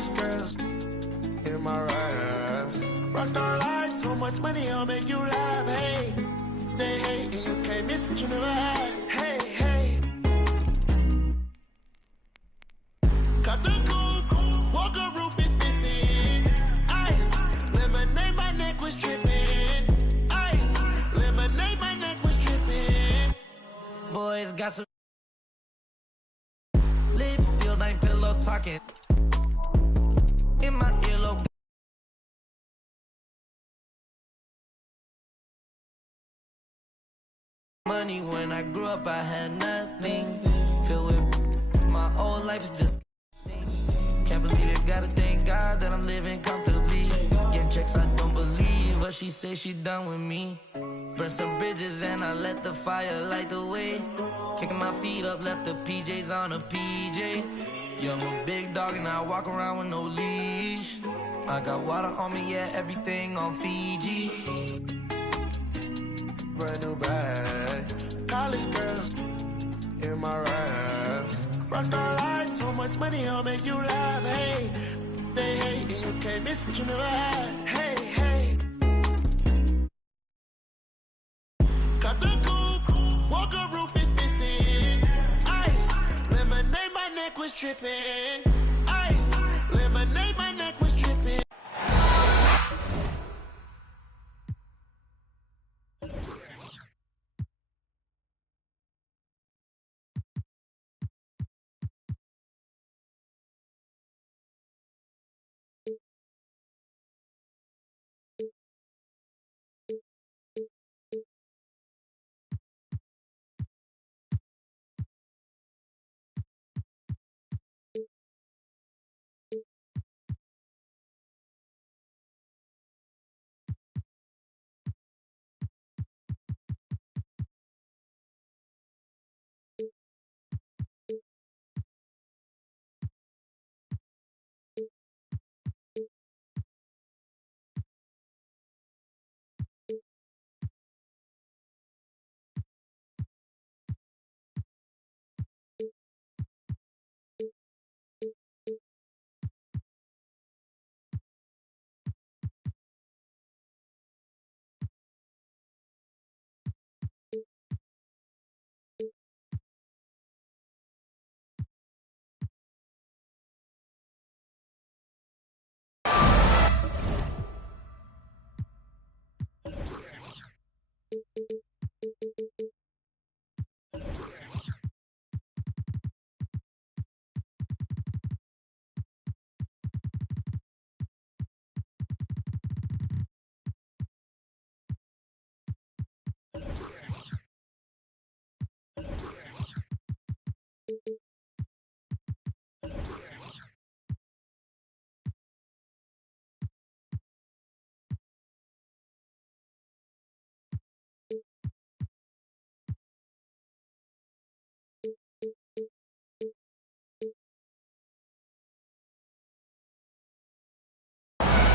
College girls in my raps. Rockstar life, so much money, I'll make you laugh. Hey, they hate and you can't miss what you never had. Hey, hey. Cut the coupe, walker roof is missing. Ice, lemonade, my neck was tripping. Ice, lemonade, my neck was tripping. Boys got some lips sealed, ain't pillow talking. In my earlobe. Money when I grew up, I had nothing. Filled with my whole life is just. Can't believe it, gotta thank God that I'm living comfortably. Getting checks I don't believe, but she say she done with me. Burn some bridges and I let the fire light the way. Kicking my feet up, left the PJs on a PJ. Yeah, I'm a big dog and I walk around with no leash. I got water on me, yeah, everything on Fiji. Brand new bag, college girls in my raps. Rockstar life, so much money, I'll make you laugh. Hey, they hate and you can't miss what you never had. Hey, hey. Cut the coupe, walker roof is missing. Ice, lemonade, my neck was tripping. Ice, lemonade, my neck was tripping.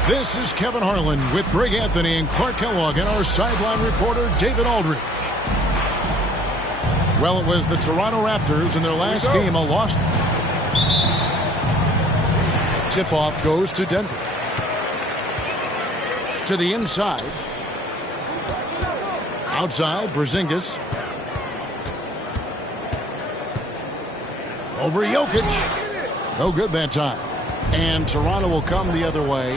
This is Kevin Harlan with Greg Anthony and Clark Kellogg and our sideline reporter, David Aldridge. Well, it was the Toronto Raptors in their last game, a loss. Tip-off goes to Denver. To the inside. Outside, Porzingis. Over Jokic. No good that time. And Toronto will come the other way.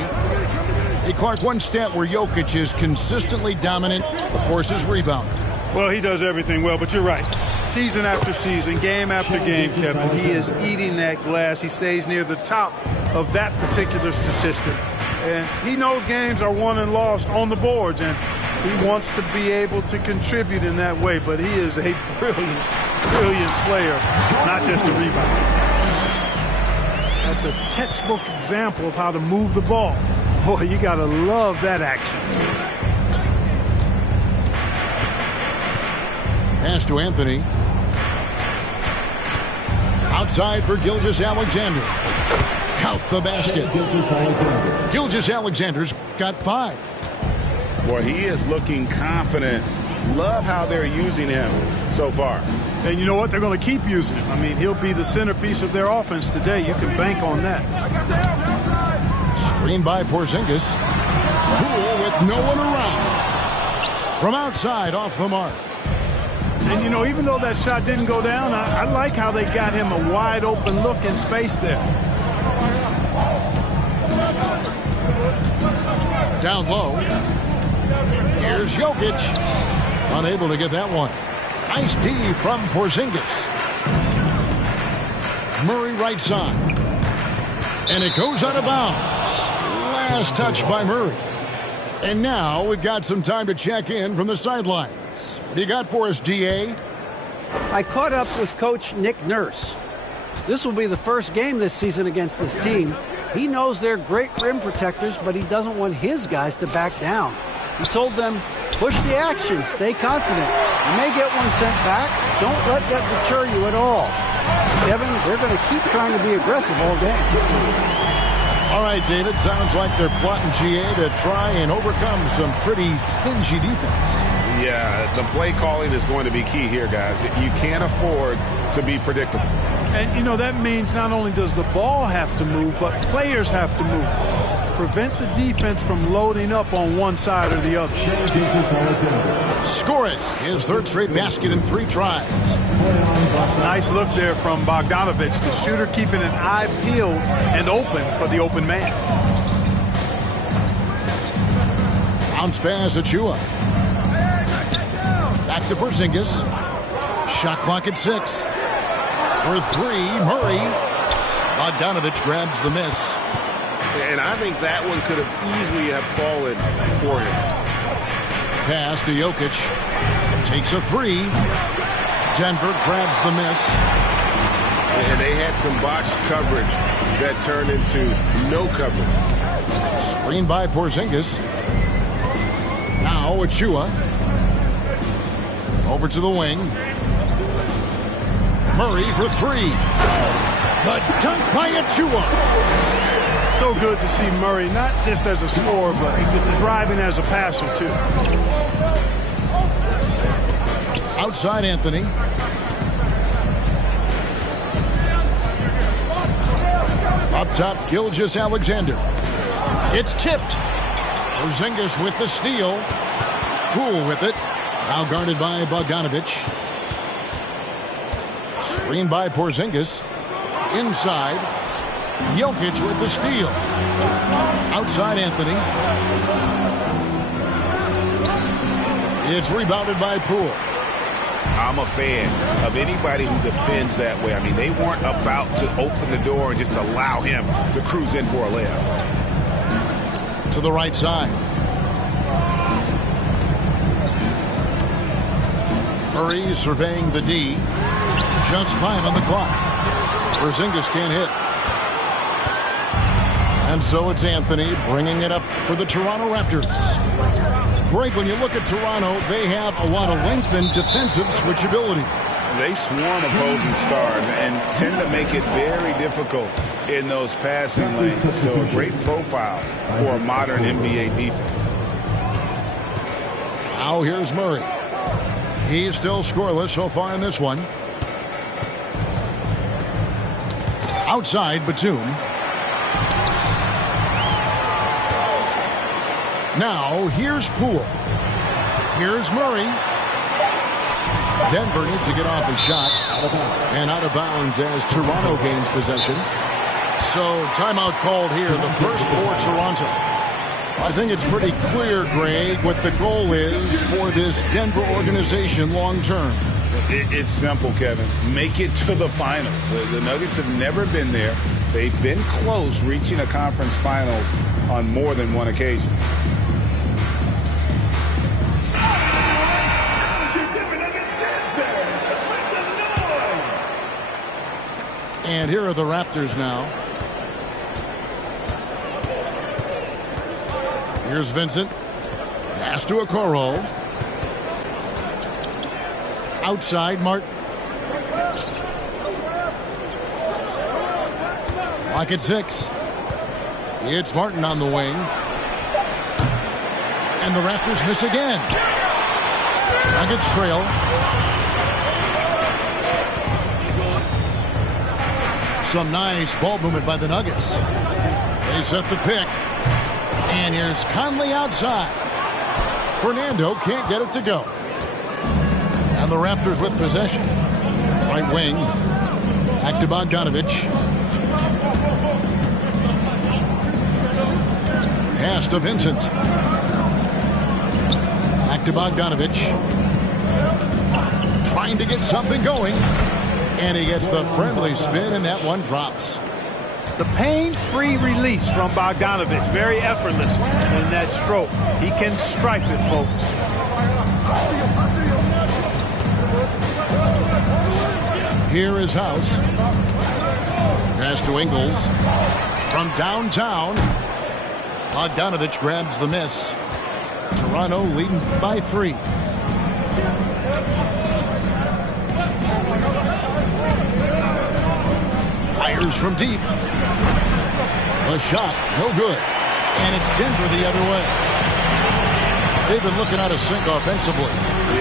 Hey, Clark, one stat where Jokic is consistently dominant, of course, is rebounding. Well, he does everything well, but you're right. Season after season, game after game, Kevin, he is eating that glass. He stays near the top of that particular statistic. And he knows games are won and lost on the boards, and he wants to be able to contribute in that way. But he is a brilliant, brilliant player, not just a rebounder. That's a textbook example of how to move the ball. Boy, you got to love that action. Pass to Anthony. Outside for Gilgeous-Alexander. Count the basket. Gilgeous-Alexander's got 5. Boy, he is looking confident. Love how they're using him so far. And you know what? They're going to keep using him. I mean, he'll be the centerpiece of their offense today. You can bank on that. Screen by Porzingis. Poole with no one around. From outside, off the mark. And, you know, even though that shot didn't go down, I like how they got him a wide open look in space there. Down low. Here's Jokic. Unable to get that one. Nice D from Porzingis. Murray right side. And it goes out of bounds. Last touch by Murray. And now we've got some time to check in from the sidelines. You got for us, DA? I caught up with Coach Nick Nurse. This will be the first game this season against this team. He knows they're great rim protectors, but he doesn't want his guys to back down. He told them, push the action, stay confident. You may get one sent back. Don't let that deter you at all. Kevin, they're going to keep trying to be aggressive all game. All right, David, sounds like they're plotting GA to try and overcome some pretty stingy defense. Yeah, the play calling is going to be key here, guys. You can't afford to be predictable. And, you know, that means not only does the ball have to move, but players have to move. Prevent the defense from loading up on one side or the other. Scoring his third straight basket in 3 tries. Nice look there from Bogdanovic, the shooter keeping an eye peeled and open for the open man. Bounce pass Achua. Back to Porzingis. Shot clock at 6. For 3, Murray. Bogdanovic grabs the miss. And I think that one could have easily have fallen for him. Pass to Jokic. Takes a 3. Denver grabs the miss. And they had some botched coverage that turned into no coverage. Screen by Porzingis. Now Achua. Over to the wing. Murray for 3. The dunk by Achua. So good to see Murray, not just as a scorer, but driving as a passer, too. Outside Anthony. Up top, Gilgeous-Alexander. It's tipped. Porzingis with the steal. Poole with it. Now guarded by Bogdanovic. Screen by Porzingis. Inside. Jokic with the steal. Outside Anthony. It's rebounded by Poole. I'm a fan of anybody who defends that way. I mean, they weren't about to open the door and just allow him to cruise in for a layup. To the right side. Murray surveying the D. Just 5 on the clock. Porzingis can't hit. And so it's Anthony bringing it up for the Toronto Raptors. Greg, when you look at Toronto, they have a lot of length and defensive switchability. They swarm opposing stars and tend to make it very difficult in those passing lanes. So a great profile for a modern NBA defense. Now here's Murray. He's still scoreless so far in this one. Outside Batum. Now, here's Poole. Here's Murray. Denver needs to get off his shot. And out of bounds as Toronto gains possession. So, timeout called here, the first for Toronto. I think it's pretty clear, Greg, what the goal is for this Denver organization long term. It's simple, Kevin. Make it to the finals. The Nuggets have never been there. They've been close reaching a conference finals on more than one occasion. And here are the Raptors now. Here's Vincent. Pass to Okoro. Outside Martin. Clock at 6. It's Martin on the wing. And the Raptors miss again. Nuggets trail. Some nice ball movement by the Nuggets. They set the pick. And here's Conley outside. Fernando can't get it to go. And the Raptors with possession. Right wing. Back to Bogdanovich. Pass to Vincent. Back to Bogdanovich. Trying to get something going. And he gets the friendly spin, and that one drops. The pain-free release from Bogdanovich. Very effortless in that stroke. He can stripe it, folks. Here is House. Pass to Ingles. From downtown. Bogdanovich grabs the miss. Toronto leading by 3. Fires from deep. A shot, no good. And it's Denver the other way. They've been looking out of sync offensively.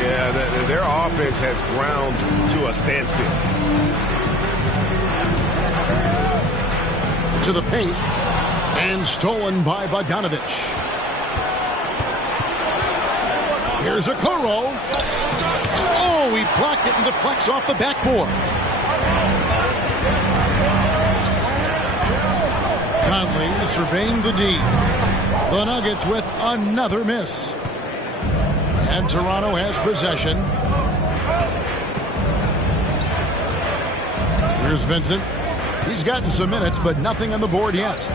Yeah, their offense has ground to a standstill. To the paint. And stolen by Bogdanovich. Here's Okoro. Oh, he blocked it and deflects off the backboard. Conley surveying the D. The Nuggets with another miss. And Toronto has possession. Here's Vincent. He's gotten some minutes, but nothing on the board yet.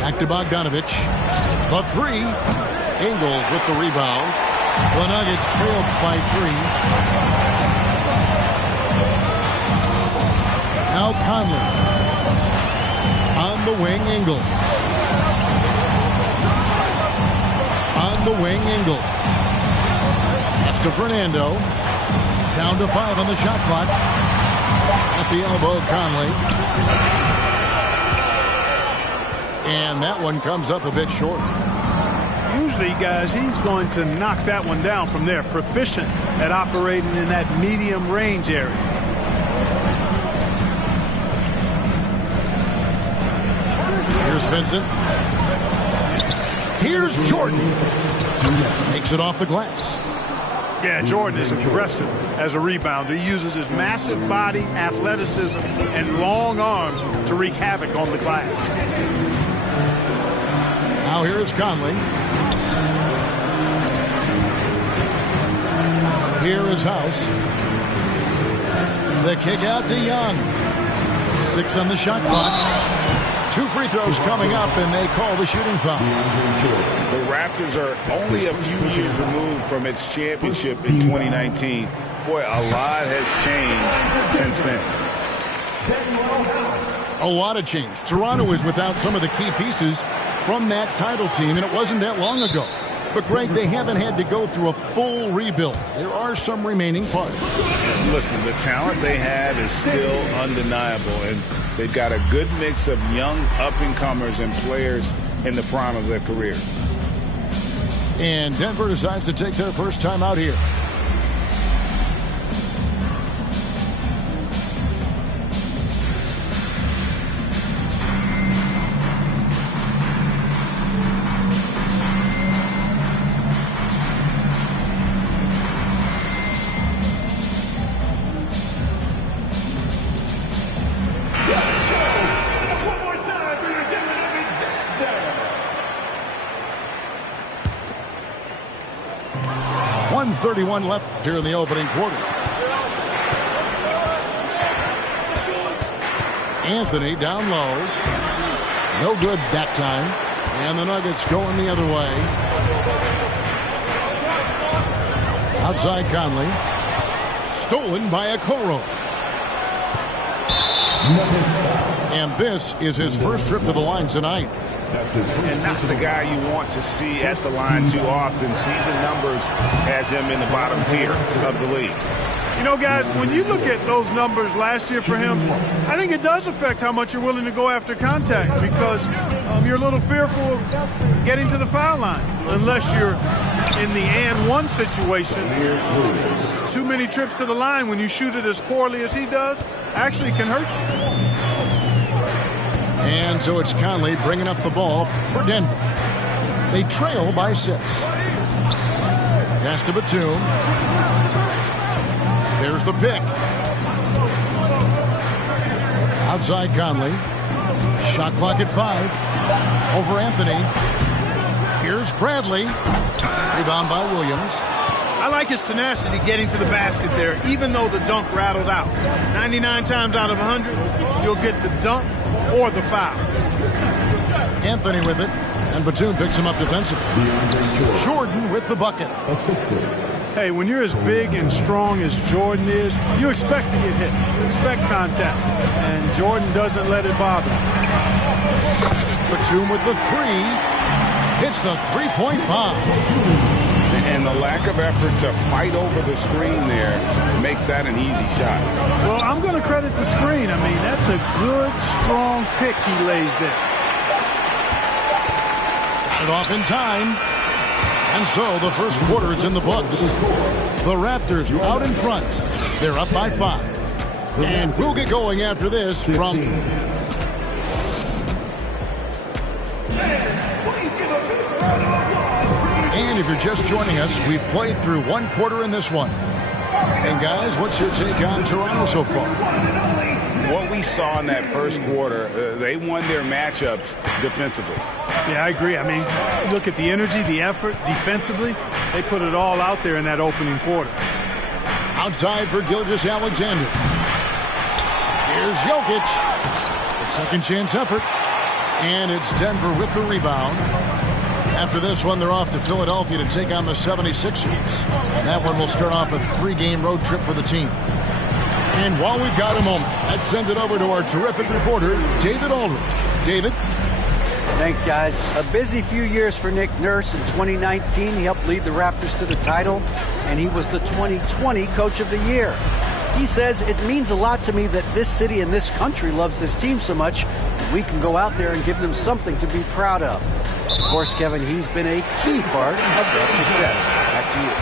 Back to Bogdanovich. The 3. Ingles with the rebound. The Nuggets trailed by 3. Now Conley. On the wing, Ingles. On the wing, Ingles. Pass to Fernando. Down to 5 on the shot clock. At the elbow, Conley. And that one comes up a bit short. Usually, guys, he's going to knock that one down from there. Proficient at operating in that medium range area. Here's Vincent. Here's Jordan. Makes it off the glass. Yeah, Jordan is aggressive as a rebounder. He uses his massive body, athleticism, and long arms to wreak havoc on the glass. Now here's Conley. Here is House. The kick out to Young. 6 on the shot clock. 2 free throws coming up, and they call the shooting foul. The Raptors are only a few years removed from its championship in 2019. Boy, a lot has changed since then. A lot of change. Toronto is without some of the key pieces from that title team, and it wasn't that long ago. But, Greg, they haven't had to go through a full rebuild. There are some remaining parts. Listen, the talent they have is still undeniable, and they've got a good mix of young up-and-comers and players in the prime of their career. And Denver decides to take their first time out here. .31 left here in the opening quarter. Anthony down low. No good that time. And the Nuggets going the other way. Outside Conley. Stolen by Okoro. And this is his first trip to the line tonight. And not the guy you want to see at the line too often. Season numbers has him in the bottom tier of the league. You know, guys, when you look at those numbers last year for him, I think it does affect how much you're willing to go after contact, because you're a little fearful of getting to the foul line unless you're in the and one situation. Too many trips to the line when you shoot it as poorly as he does actually can hurt you. And so it's Conley bringing up the ball for Denver. They trail by 6. Pass to Batum. There's the pick. Outside Conley. Shot clock at 5. Over Anthony. Here's Bradley. Rebound by Williams. I like his tenacity getting to the basket there, even though the dunk rattled out. 99 times out of 100, you'll get the dunk or the foul. Anthony with it, and Batum picks him up defensively. Jordan with the bucket. Hey, when you're as big and strong as Jordan is, you expect to get hit. You expect contact. And Jordan doesn't let it bother him. Batum with the 3. Hits the three-point bomb. And the lack of effort to fight over the screen there makes that an easy shot. Well, I'm going to credit the screen. I mean, that's a good, strong pick he lays there. Got it off in time. And so the first quarter is in the books. The Raptors out in front. They're up by 5. And we'll get going after this from... And if you're just joining us, we've played through one quarter in this one. And guys, what's your take on Toronto so far? What we saw in that first quarter, they won their matchups defensively. Yeah, I agree. I mean, look at the energy, the effort defensively. They put it all out there in that opening quarter. Outside for Gilgeous-Alexander. Here's Jokic. A second chance effort. And it's Denver with the rebound. After this one, they're off to Philadelphia to take on the 76ers. And that one will start off a 3-game road trip for the team. And while we've got a moment, let's send it over to our terrific reporter, David Aldridge. David? Thanks, guys. A busy few years for Nick Nurse. In 2019, he helped lead the Raptors to the title, and he was the 2020 Coach of the Year. He says, it means a lot to me that this city and this country loves this team so much, and we can go out there and give them something to be proud of. Of course, Kevin, he's been a key part of that success. Back to you.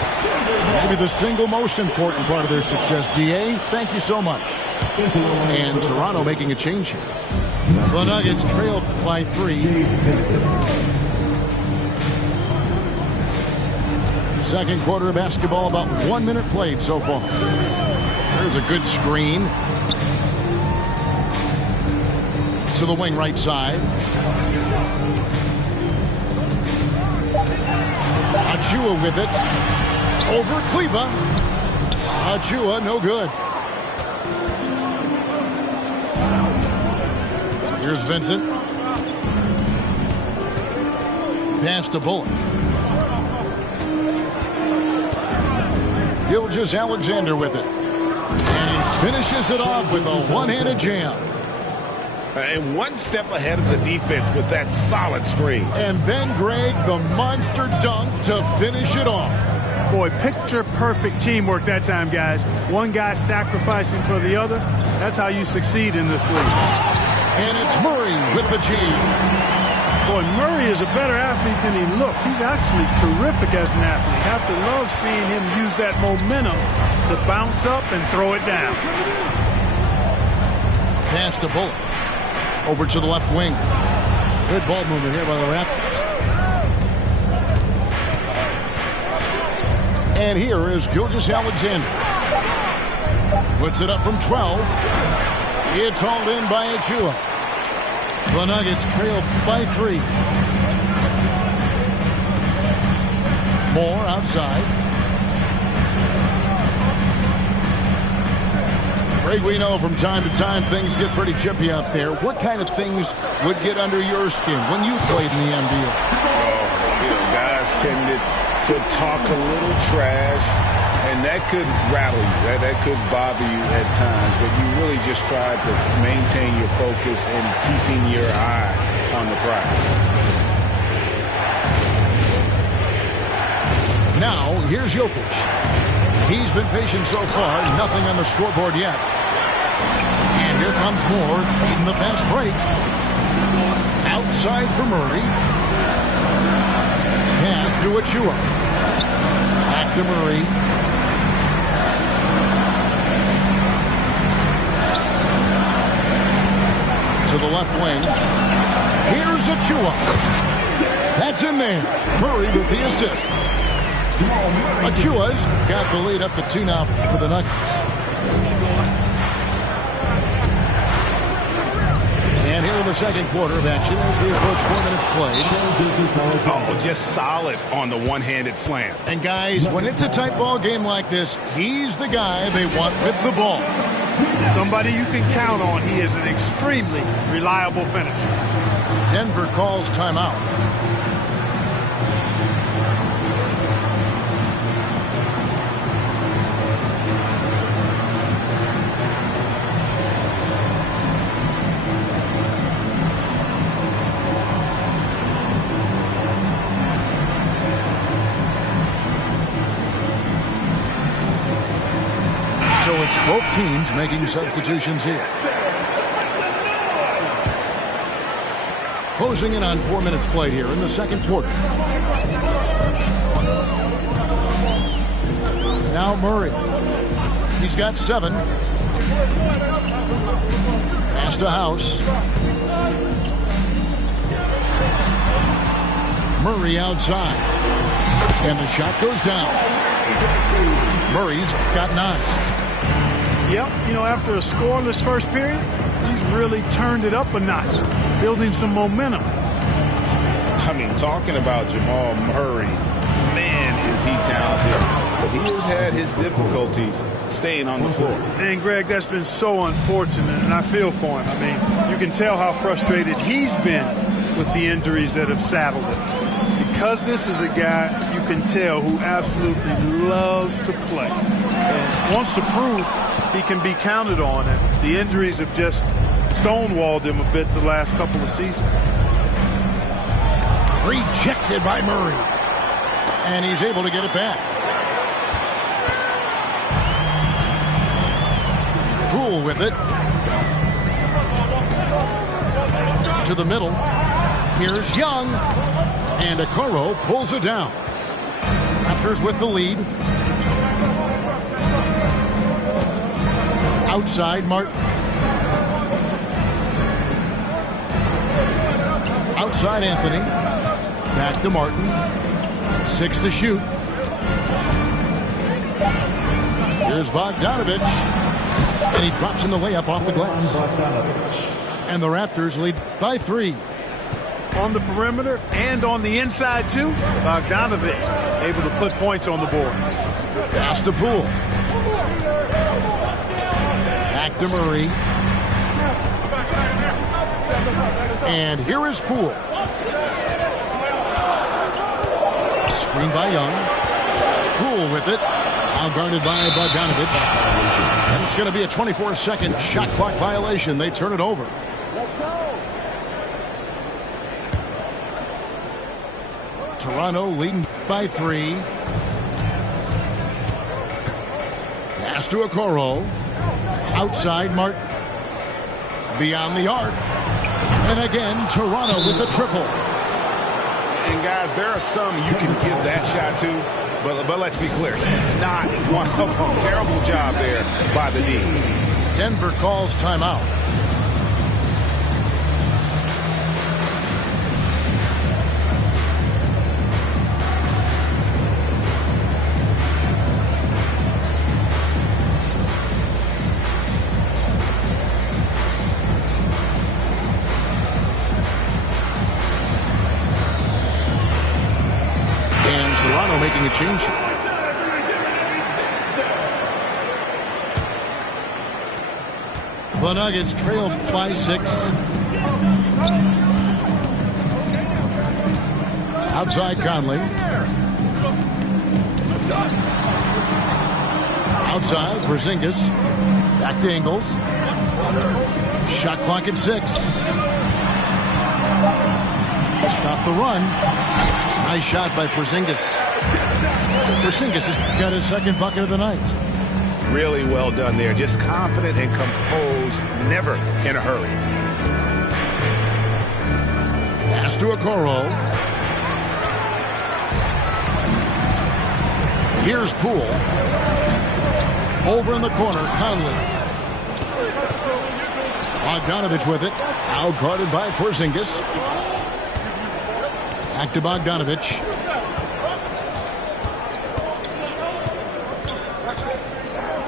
Maybe the single most important part of their success, D.A. Thank you so much. And Toronto making a change here. The Nuggets trailed by 3. Second quarter of basketball, about 1 minute played so far. There's a good screen. To the wing right side. Achua with it. Over Kleba. Achua, no good. Here's Vincent. Pass to Bullock. Gilgeous-Alexander with it. And he finishes it off with a one-handed jam. And one step ahead of the defense with that solid screen. And then, Greg, the monster dunk to finish it off. Boy, picture-perfect teamwork that time, guys. One guy sacrificing for the other. That's how you succeed in this league. And it's Murray with the jam. Boy, Murray is a better athlete than he looks. He's actually terrific as an athlete. You have to love seeing him use that momentum to bounce up and throw it down. Pass to Bullock. Over to the left wing. Good ball movement here by the Raptors. And here is Gilgeous-Alexander. Puts it up from 12. It's hauled in by Achua. The Nuggets trail by 3. Moore outside. Greg, we know from time to time things get pretty chippy out there. What kind of things would get under your skin when you played in the NBA? Guys tended to talk a little trash, and that could rattle you. That could bother you at times, but you really just tried to maintain your focus and keeping your eye on the prize. Now, here's Jokic. He's been patient so far, nothing on the scoreboard yet. And here comes Moore, beating the fast break. Outside for Murray. Pass to Achua. Back to Murray. to the left wing. Here's Achua. That's in there. Murray with the assist. Achua's got the lead up to 2 now for the Nuggets. And here in the second quarter of action as we approach 4 minutes played. Oh, just solid on the one-handed slam. And guys, when it's a tight ball game like this, he's the guy they want with the ball. Somebody you can count on. He is an extremely reliable finisher. Denver calls timeout. So it's both teams making substitutions here. Closing in on 4 minutes played here in the second quarter. Now Murray. He's got 7. Pass to House. Murray outside. And the shot goes down. Murray's got 9. Yep, you know, after a scoreless first period, he's really turned it up a notch, building some momentum. I mean, talking about Jamal Murray, man, is he talented. But he has had his difficulties staying on the floor. And, Greg, that's been so unfortunate, and I feel for him. I mean, you can tell how frustrated he's been with the injuries that have saddled him. Because this is a guy you can tell who absolutely loves to play and wants to prove he can be counted on, and the injuries have just stonewalled him a bit the last couple of seasons. Rejected by Murray. And he's able to get it back. Poole with it. To the middle. Here's Young. And Okoro pulls it down. Raptors with the lead. Outside, Martin. Outside, Anthony. Back to Martin. 6 to shoot. Here's Bogdanovich. And he drops in the layup off the glass. And the Raptors lead by 3. On the perimeter and on the inside, too, Bogdanovich able to put points on the board. Pass to Poole. Back to Murray. And here is Poole. Screen by Young. Poole with it. Now guarded by Bogdanovich. And it's going to be a 24-second shot clock violation. They turn it over. Toronto leading by 3. Pass to Okoro. Outside, Martin. Beyond the arc. And again, Toronto with the triple. And guys, there are some you can give that shot to, but let's be clear, it's not one of them. Terrible job there by the D. Denver calls timeout. Toronto making a change here. The Nuggets trail by 6. Outside Conley. Outside Porzingis. Back to Ingles. Shot clock at 6. Stop the run. Nice shot by Porzingis. Porzingis has got his second bucket of the night. Really well done there. Just confident and composed. Never in a hurry. Pass to Okoro. Here's Poole. Over in the corner, Conley. Bogdanovich with it. Out guarded by Porzingis. Back to Bogdanovich.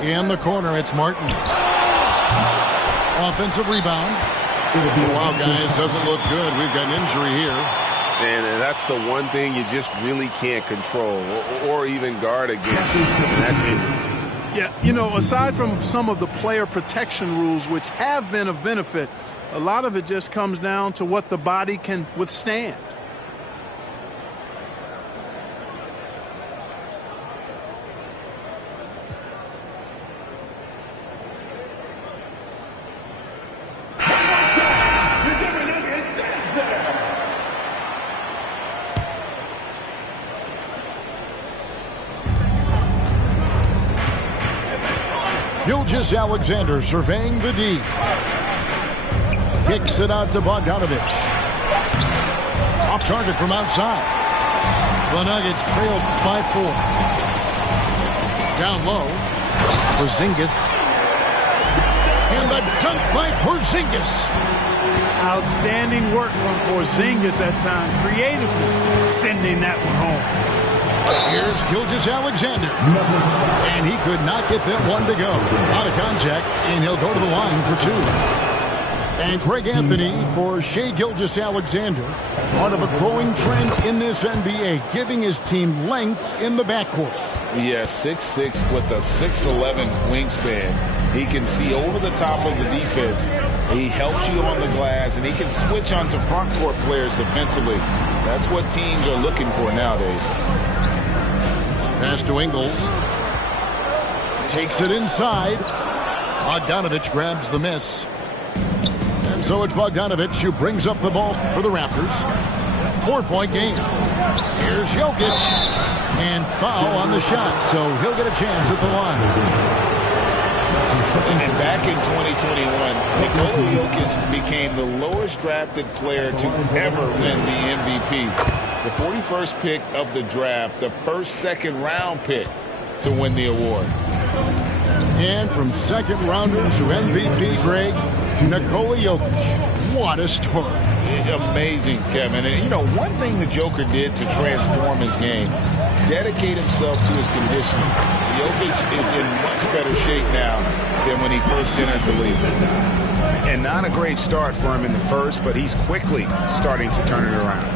In the corner, it's Martin. Offensive rebound. Wow, guys, doesn't look good. We've got an injury here. And that's the one thing you just really can't control or even guard against, and that's injury. Yeah, you know, aside from some of the player protection rules, which have been of benefit, a lot of it just comes down to what the body can withstand. Alexander surveying the D. Kicks it out to Bogdanovich. Off target from outside. The Nuggets trail by 4. Down low. Porzingis. And the dunk by Porzingis. Outstanding work from Porzingis that time. Creatively sending that one home. Here's Gilgeous-Alexander. And he could not get that one to go. Out of contact, and he'll go to the line for 2. And Craig Anthony for Shai Gilgeous-Alexander. Part of a growing trend in this NBA, giving his team length in the backcourt. Yeah, 6'6" with a 6'11" wingspan. He can see over the top of the defense. He helps you on the glass, and he can switch onto front court players defensively. That's what teams are looking for nowadays. Pass to Ingles. Takes it inside. Bogdanovich grabs the miss. And so it's Bogdanovich who brings up the ball for the Raptors. 4-point game. Here's Jokic. And foul on the shot, so he'll get a chance at the line. And back in 2021, Nikola Jokic became the lowest drafted player to ever win the MVP. The 41st pick of the draft, the first second-round pick to win the award. And from second rounder to MVP, Greg, Nikola Jokic. What a story. Amazing, Kevin. And, you know, one thing the Joker did to transform his game, dedicate himself to his conditioning. Jokic is in much better shape now than when he first entered the league. And not a great start for him in the first, but he's quickly starting to turn it around.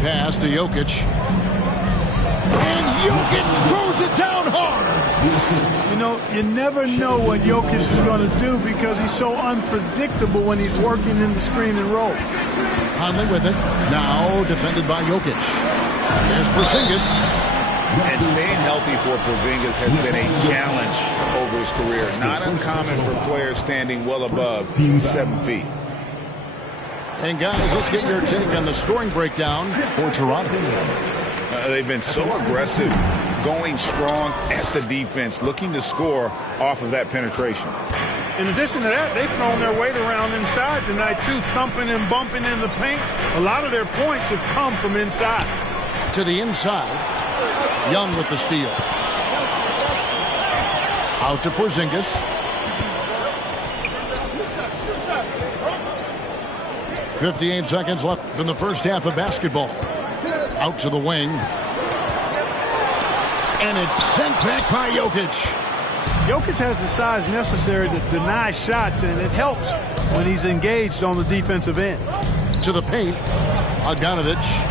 Pass to Jokic. And Jokic throws it down hard. You know, you never know what Jokic is going to do because he's so unpredictable when he's working in the screen and roll. Conley with it. Now defended by Jokic. There's Porzingis. And staying healthy for Porzingis has been a challenge over his career. Not uncommon for players standing well above 7 feet. And guys, let's get your take on the scoring breakdown for Toronto. They've been so aggressive, going strong at the defense, looking to score off of that penetration. In addition to that, they've thrown their weight around inside tonight, too, thumping and bumping in the paint. A lot of their points have come from inside. To the inside, Young with the steal. Out to Porzingis. .58 seconds left in the first half of basketball. Out to the wing. And it's sent back by Jokic. Jokic has the size necessary to deny shots, and it helps when he's engaged on the defensive end. To the paint. Bogdanovich.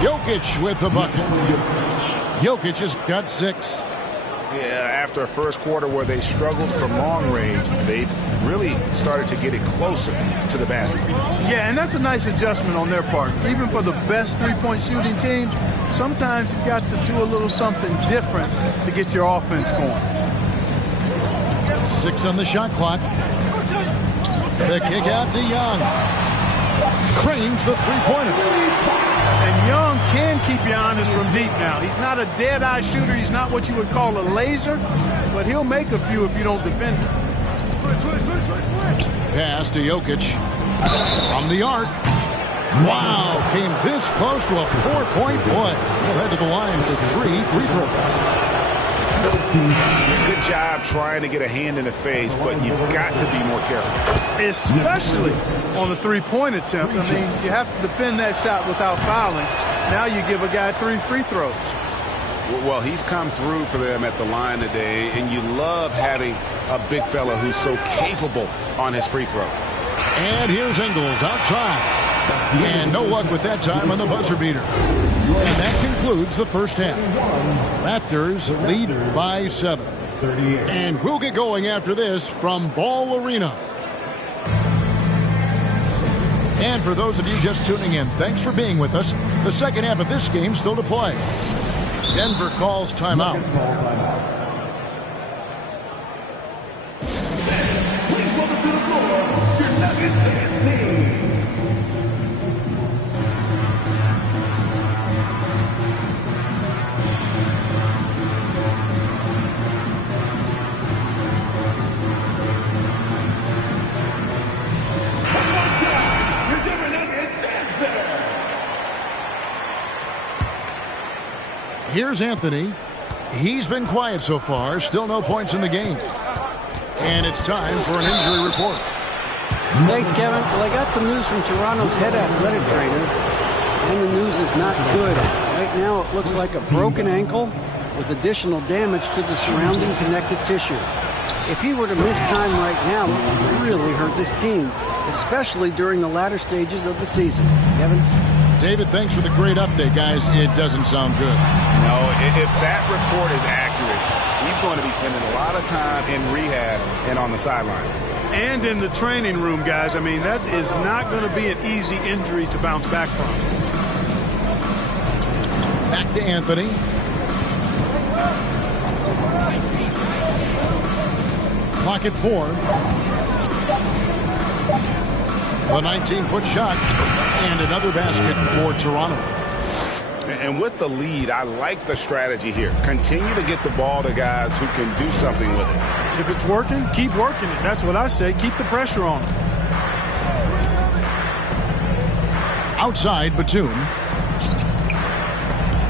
Jokic with the bucket. Jokic has got 6. Yeah, after a first quarter where they struggled from long range, they really started to get it closer to the basket. Yeah, and that's a nice adjustment on their part. Even for the best three-point shooting teams, sometimes you've got to do a little something different to get your offense going. 6 on the shot clock. The kick out to Young. Cranes the three-pointer. And Young can keep you honest from deep now. He's not a dead-eye shooter. He's not what you would call a laser, but he'll make a few if you don't defend him. Pass to Jokic. From the arc. Wow, came this close to a 4-point play. He'll head to the line for 3 free throws. Good job trying to get a hand in the face, but you've got to be more careful. Especially on the three-point attempt. I mean, you have to defend that shot without fouling. Now you give a guy 3 free throws. Well, he's come through for them at the line today, and you love having a big fella who's so capable on his free throw. And here's Ingles outside. And no luck with that time on the buzzer beater. And that concludes the first half. Raptors lead by 7. And we'll get going after this from Ball Arena. And for those of you just tuning in, thanks for being with us. The second half of this game still to play. Denver calls timeout. Please welcome to the floor, your Nuggets dance team. Here's Anthony. He's been quiet so far. Still no points in the game. And it's time for an injury report. Thanks, Kevin. Well, I got some news from Toronto's head athletic trainer, and the news is not good. Right now, it looks like a broken ankle with additional damage to the surrounding connective tissue. If he were to miss time right now, it would really hurt this team, especially during the latter stages of the season. Kevin? David, thanks for the great update, guys. It doesn't sound good. No, if that report is accurate, he's going to be spending a lot of time in rehab and on the sideline. And in the training room, guys. I mean, that is not going to be an easy injury to bounce back from. Back to Anthony. Clock at 4. A 19-foot shot. And another basket for Toronto. And with the lead, I like the strategy here. Continue to get the ball to guys who can do something with it. If it's working, keep working it. That's what I say. Keep the pressure on them. Outside, Batum.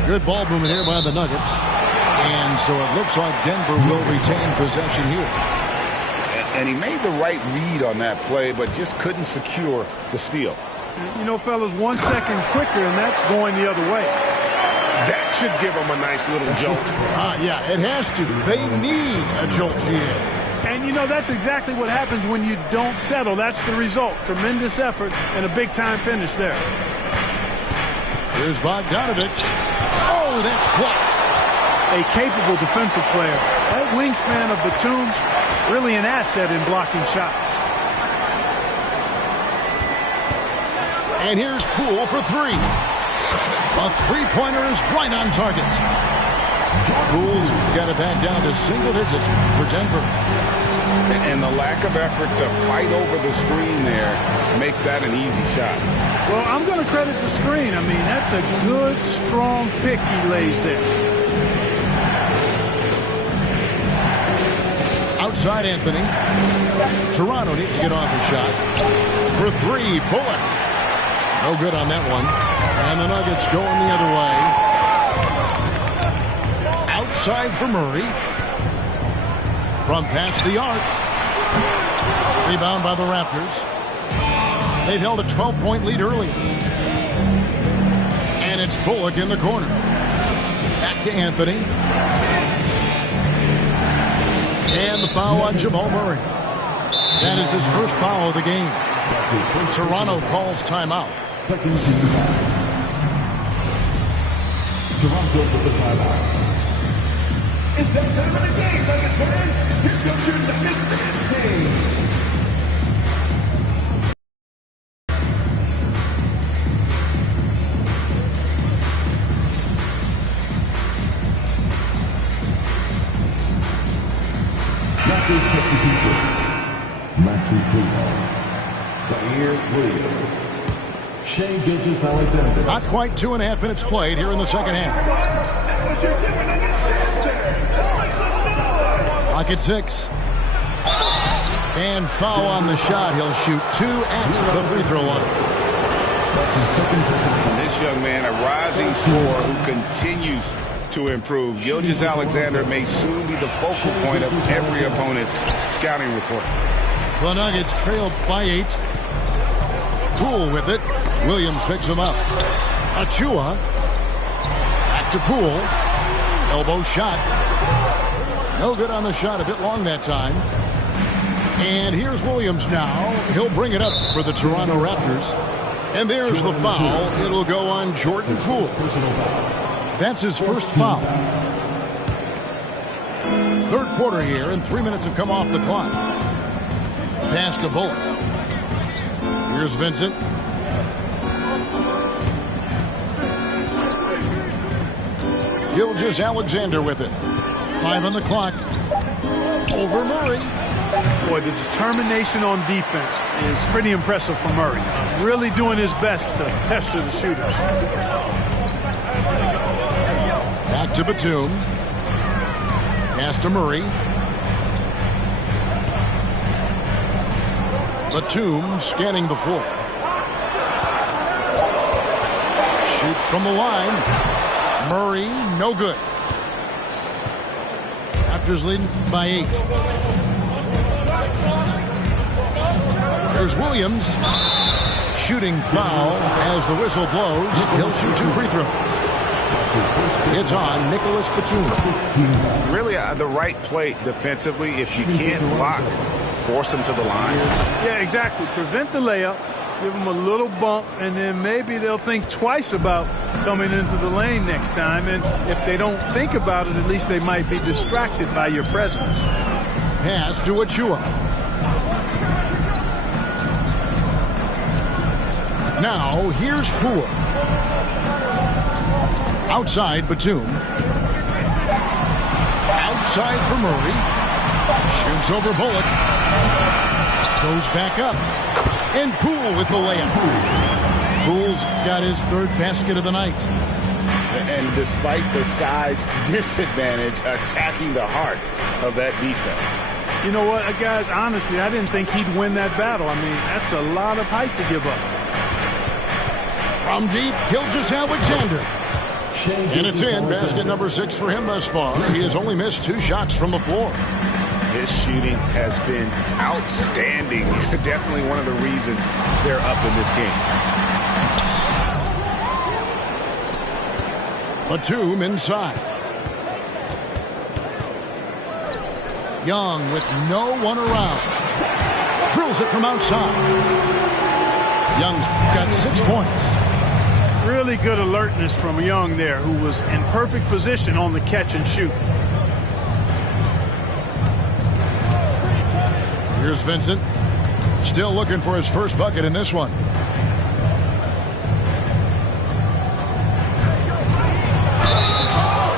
Good ball movement here by the Nuggets. And so it looks like Denver will retain possession here. And he made the right read on that play, but just couldn't secure the steal. You know, fellas, 1 second quicker, and that's going the other way. That should give them a nice little jolt. Yeah, it has to. They need a jolt, GA. And, you know, that's exactly what happens when you don't settle. That's the result. Tremendous effort and a big-time finish there. Here's Bogdanovich. Oh, that's blocked. A capable defensive player. That wingspan of Batum, really an asset in blocking shots. And here's Poole for 3. A three-pointer is right on target. Poole's got it back down to single digits for Denver. And the lack of effort to fight over the screen there makes that an easy shot. Well, I'm going to credit the screen. I mean, that's a good, strong pick he lays there. Outside Anthony. Toronto needs to get off a shot. For 3, Bullock. No good on that one. And the Nuggets going the other way. Outside for Murray. From past the arc. Rebound by the Raptors. They've held a 12-point lead early. And it's Bullock in the corner. Back to Anthony. And the foul on Jamal Murray. That is his first foul of the game. Toronto calls timeout. Second to 5. Toronto with the timeout. It's that time of the game, Nuggets fans. Here comes your Nuggets dance team. Raptors substitution. Maxi Primo. Zaire Williams. Shea Gilgeous-Alexander. Not quite 2.5 minutes played here in the second half. Clock at 6. And foul on the shot. He'll shoot 2 at the free throw line. And this young man, a rising scorer who continues to improve. Gilgeous-Alexander may soon be the focal point of every opponent's scouting report. The Nuggets trailed by 8. Poole with it. Williams picks him up. Achua. Back to Poole. Elbow shot. No good on the shot. A bit long that time. And here's Williams now. He'll bring it up for the Toronto Raptors. And there's the foul. It'll go on Jordan Poole. That's his first foul. Third quarter here, and 3 minutes have come off the clock. Pass to Bullock. Here's Vincent. Gilgeous-Alexander with it. 5 on the clock. Over Murray. Boy, the determination on defense is pretty impressive for Murray. Really doing his best to pester the shooters. Back to Batum. Pass to Murray. Batum scanning the floor. Shoots from the line. Murray, no good. Raptors leading by 8. There's Williams. Shooting foul as the whistle blows. He'll shoot 2 free throws. It's on Nicholas Batum. Really the right play defensively. If you can't block, force him to the line. Yeah, exactly. Prevent the layup. Give them a little bump, and then maybe they'll think twice about coming into the lane next time. And if they don't think about it, at least they might be distracted by your presence. Pass to Achua. Now, here's Poole. Outside, Batum. Outside for Murray. Shoots over Bullock. Goes back up. And Poole with the layup. Poole's got his 3rd basket of the night. And despite the size disadvantage, attacking the heart of that defense. You know what, guys, honestly, I didn't think he'd win that battle. I mean, that's a lot of height to give up. From deep, Gilgeous-Alexander. And it's in. Basket number 6 for him thus far. He has only missed 2 shots from the floor. His shooting has been outstanding. Definitely one of the reasons they're up in this game. Batum inside. Young with no one around. Drills it from outside. Young's got 6 points. Really good alertness from Young there, who was in perfect position on the catch and shoot. Here's Vincent. Still looking for his first bucket in this one.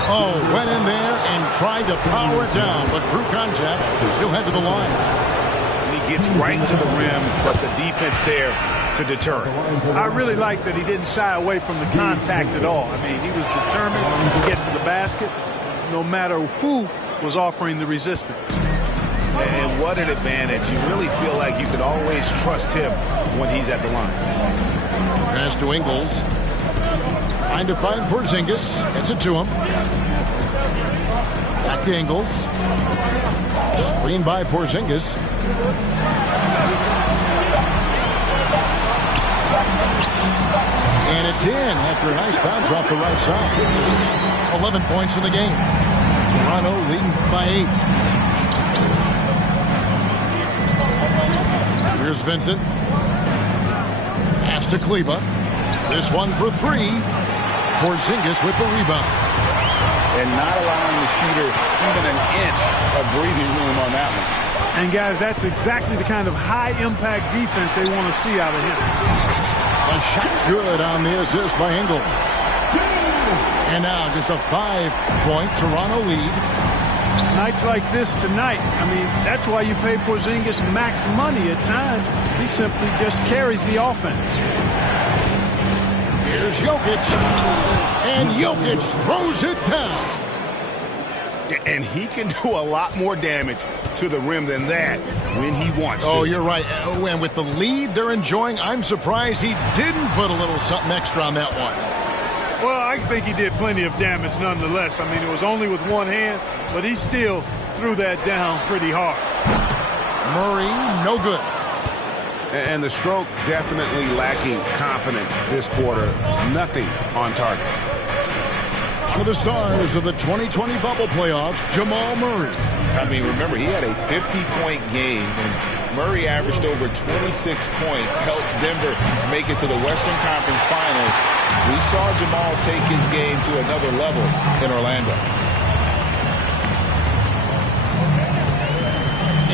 Oh, went in there and tried to power it down, but drew contact. He'll head to the line. He gets right to the rim, but the defense there to deter. I really like that he didn't shy away from the contact at all. I mean, he was determined to get to the basket, no matter who was offering the resistance. And what an advantage. You really feel like you can always trust him when he's at the line. Pass to Ingles. Trying to find Porzingis. Gets it to him. Back to Ingles. Screen by Porzingis. And it's in after a nice bounce off the right side. 11 points in the game. Toronto leading by 8. Here's Vincent. Pass to Kleba. This one for 3. Porzingis with the rebound. And not allowing the shooter even an inch of breathing room on that one. And, guys, that's exactly the kind of high-impact defense they want to see out of him. The shot's good on the assist by Ingles. And now just a 5-point Toronto lead. Nights like this tonight, I mean, that's why you pay Porzingis max money at times. He simply just carries the offense. Here's Jokic. And Jokic throws it down. And he can do a lot more damage to the rim than that when he wants to. Oh, you're right. And with the lead they're enjoying, I'm surprised he didn't put a little something extra on that one. Well, I think he did plenty of damage nonetheless. I mean, it was only with one hand, but he still threw that down pretty hard. Murray, no good. And the stroke definitely lacking confidence this quarter. Nothing on target. One of the stars of the 2020 bubble playoffs, Jamal Murray. I mean, remember, he had a 50-point game, and Murray averaged over 26 points, helped Denver make it to the Western Conference Finals. We saw Jamal take his game to another level in Orlando.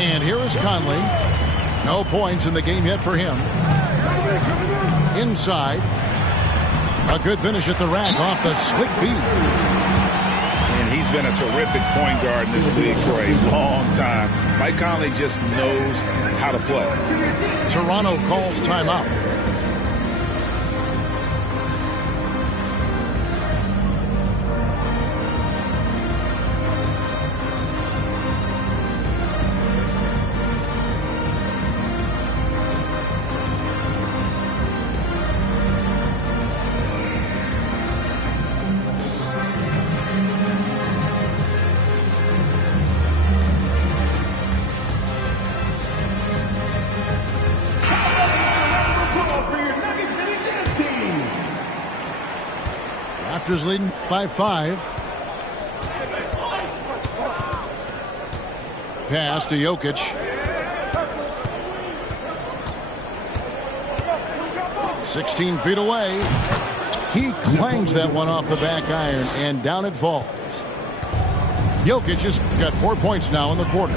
And here is Conley. No points in the game yet for him. Inside. A good finish at the rack off the slick feed. And he's been a terrific point guard in this league for a long time. Mike Conley just knows how to play. Toronto calls timeout. Raptors leading by 5. Pass to Jokic. "16 feet away." He clangs that one off the back iron, and down it falls. Jokic has got 4 points now in the quarter.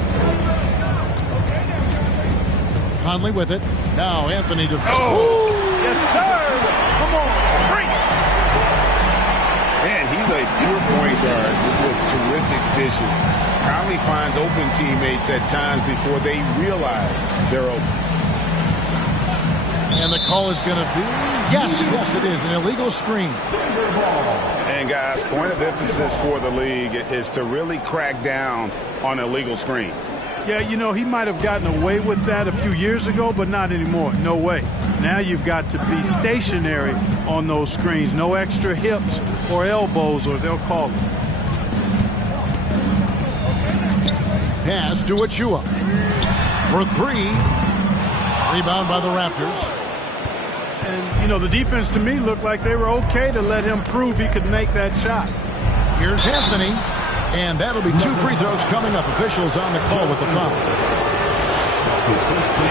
Conley with it. Now Anthony to... Oh! Yes, sir! Come on, bring it! Man, he's a pure point guard with terrific vision. Conley finds open teammates at times before they realize they're open. And the call is going to be, yes, it is, an illegal screen. And guys, point of emphasis for the league is to really crack down on illegal screens. Yeah, you know, he might have gotten away with that a few years ago, but not anymore. No way. Now you've got to be stationary on those screens. No extra hips or elbows, or they'll call it. Pass to Achua for 3. Rebound by the Raptors. And, you know, the defense to me looked like they were okay to let him prove he could make that shot. Here's Anthony. And that'll be 2 free throws coming up. Officials on the call with the foul.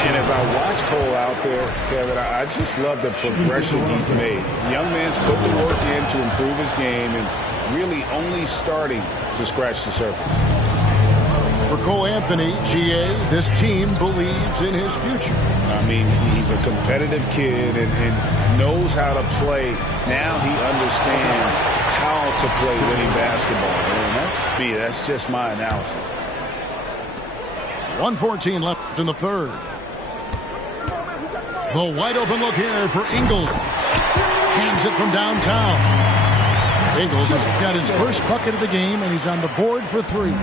And as I watch Cole out there, Kevin, I just love the progression he's made. Young man's put the work in to improve his game and really only starting to scratch the surface. For Cole Anthony, GA, this team believes in his future. I mean, he's a competitive kid and knows how to play. Now he understands how to play winning basketball. And that's me. That's just my analysis. 1:14 left in the third. The wide open look here for Ingles. Hands it from downtown. Ingles has got his first bucket of the game, and he's on the board for 3.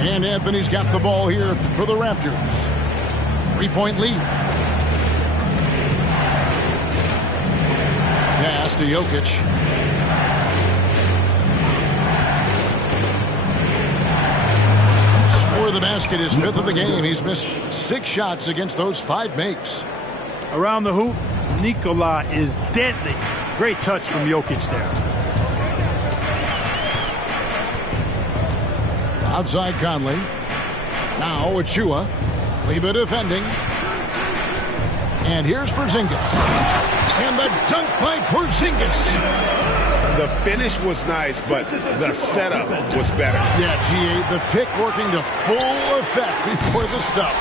And Anthony's got the ball here for the Raptors. 3-point lead. Pass to Jokic. Score of the basket is 5th of the game. He's missed 6 shots against those 5 makes. Around the hoop, Nikola is deadly. Great touch from Jokic there. Outside Conley. Now Achua. Kleba defending. And here's Porzingis. And the dunk by Porzingis. The finish was nice, but the setup was better. Yeah, GA, the pick working to full effect before the stuff.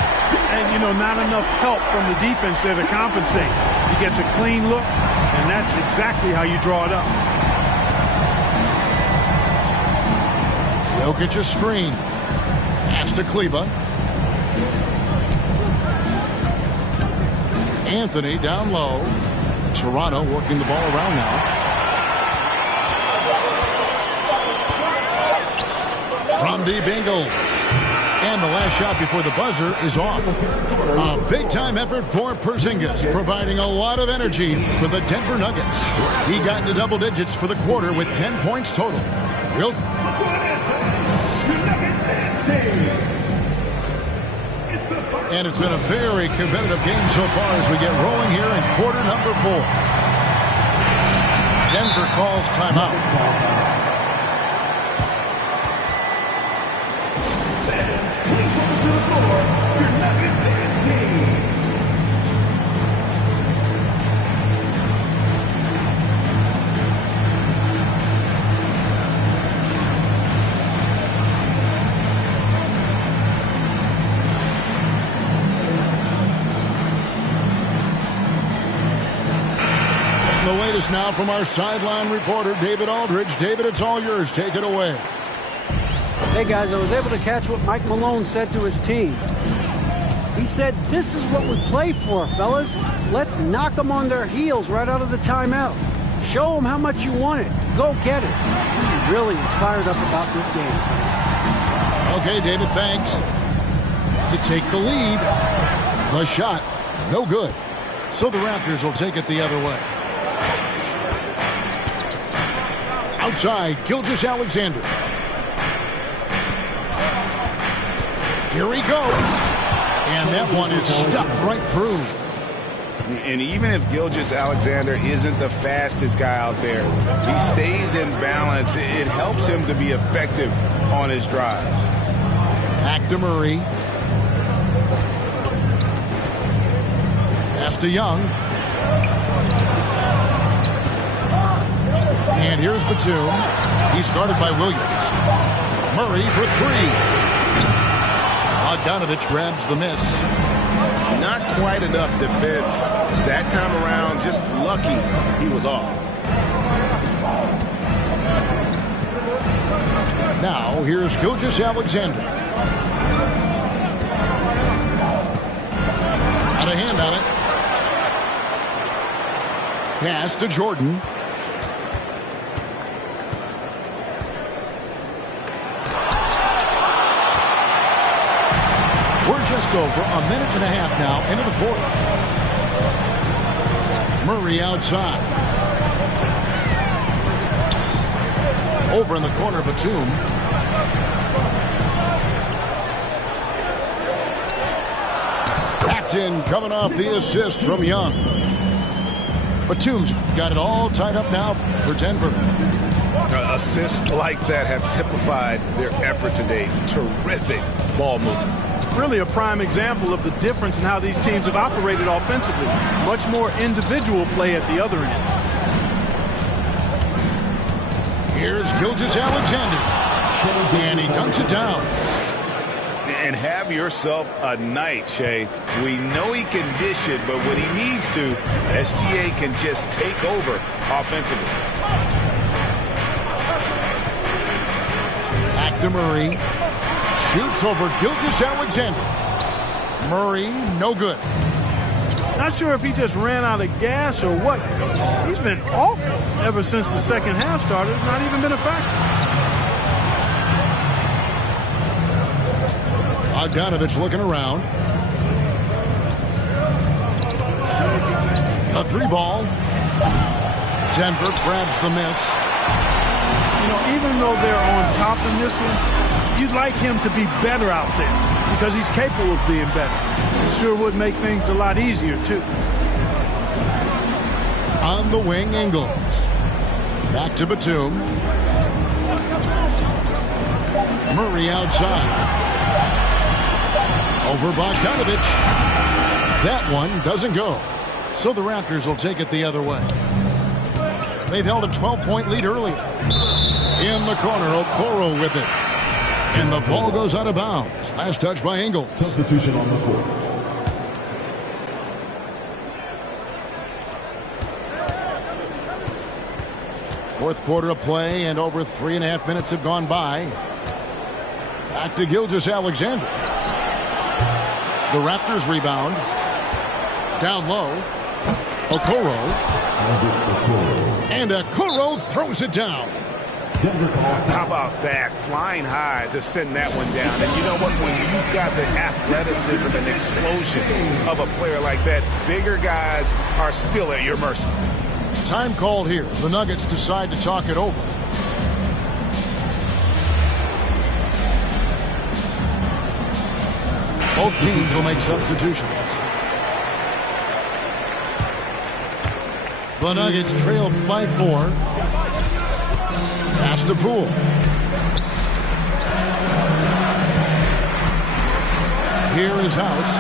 And, you know, not enough help from the defense there to compensate. He gets a clean look, and that's exactly how you draw it up. Jokic a screen. Pass to Kleba. Anthony down low. Toronto working the ball around now. From deep Ingles. And And the last shot before the buzzer is off. A big-time effort for Porzingis, providing a lot of energy for the Denver Nuggets. He got into double digits for the quarter with 10 points total. And it's been a very competitive game so far as we get rolling here in quarter number 4. Denver calls timeout. The latest now from our sideline reporter, David Aldridge. David, it's all yours. Take it away. Hey, guys, I was able to catch what Mike Malone said to his team. He said, this is what we play for, fellas. Let's knock them on their heels right out of the timeout. Show them how much you want it. Go get it. He really is fired up about this game. Okay, David, thanks. To take the lead. The shot, no good. So the Raptors will take it the other way. Outside, Gilgeous-Alexander. Here he goes. And that one is stuffed right through. And even if Gilgeous-Alexander isn't the fastest guy out there, he stays in balance. It helps him to be effective on his drives. Back to Murray. Pass to Young. And here's Batum. He's guarded by Williams. Murray for 3. Bogdanovich grabs the miss. Not quite enough defense that time around. Just lucky he was off. Now here's Gilgeous-Alexander. Got a hand on it. Pass to Jordan. We're just over a minute and a half now into the fourth. Murray outside. Over in the corner, Batum. That's in, coming off the assist from Young. Batum's got it all tied up now for Denver. Assists like that have typified their effort today. Terrific ball movement. Really a prime example of the difference in how these teams have operated offensively. Much more individual play at the other end. Here's Gilgeous-Alexander. And he dunks it down. And have yourself a night, Shea. We know he can dish it, but when he needs to, SGA can just take over offensively. Back to Murray. Shoots over Gilgeous-Alexander. Murray, no good. Not sure if he just ran out of gas or what. He's been awful ever since the second half started. It's not even been a factor. Bogdanovich looking around. A 3-ball. Denver grabs the miss. You know, even though they're on top in this one, you'd like him to be better out there because he's capable of being better. It sure would make things a lot easier, too. On the wing, Ingles. Back to Batum. Murray outside. Over Bogdanovich. That one doesn't go. So the Raptors will take it the other way. They've held a 12-point lead earlier. In the corner, Okoro with it. And the ball goes out of bounds. Last touch by Ingles. Substitution on the court. Fourth quarter of play, and over 3.5 minutes have gone by. Back to Gilgeous-Alexander. The Raptors rebound. Down low. Okoro. And Okoro throws it down. How about that? Flying high to send that one down. And you know what? When you've got the athleticism and explosion of a player like that, bigger guys are still at your mercy. Time called here. The Nuggets decide to talk it over. Both teams will make substitutions. The Nuggets trail by 4. Pass to Poole. Here is House.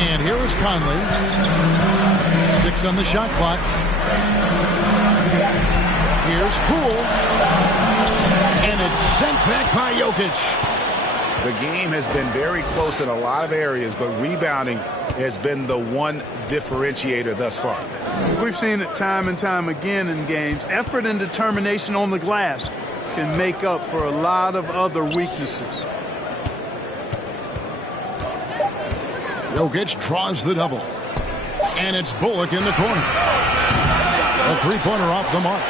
And here is Conley. 6 on the shot clock. Here's Poole. And it's sent back by Jokic. The game has been very close in a lot of areas, but rebounding has been the one differentiator thus far. We've seen it time and time again in games. Effort and determination on the glass can make up for a lot of other weaknesses. Jokic draws the double. And it's Bullock in the corner. A three-pointer off the mark.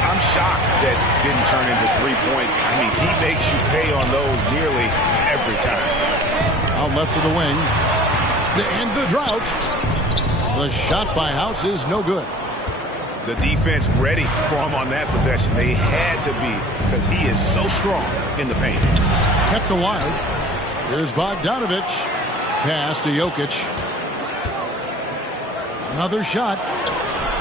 I'm shocked that didn't turn into 3 points. I mean, he makes you pay on those nearly every time. Out left of the wing. To end the drought. The shot by House is no good. The defense ready for him on that possession. They had to be, because he is so strong in the paint. Kept alive. Here's Bogdanovic. Pass to Jokic. Another shot.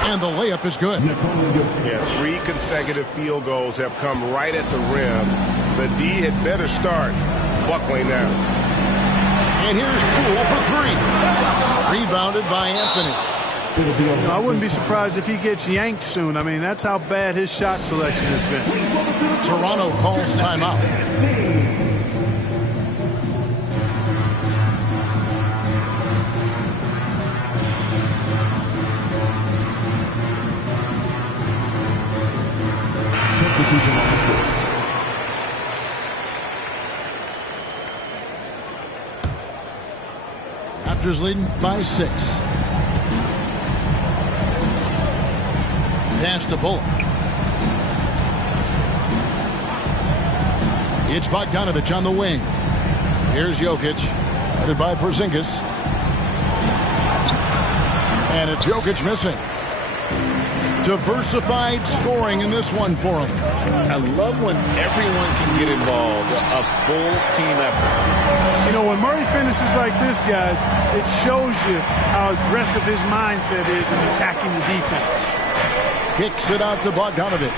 And the layup is good. Yeah, 3 consecutive field goals have come right at the rim. The D had better start buckling down. And here's Poole for 3. Rebounded by Anthony. I wouldn't be surprised if he gets yanked soon. I mean, that's how bad his shot selection has been. Toronto calls timeout. Raptors leading by 6. Pass to Bullock. It's Bogdanovic on the wing. Here's Jokic. Headed by Porzingis. And it's Jokic missing. Diversified scoring in this one for him. I love when everyone can get involved, a full team effort. You know, when Murray finishes like this, guys, it shows you how aggressive his mindset is in attacking the defense. Kicks it out to Bogdanovic.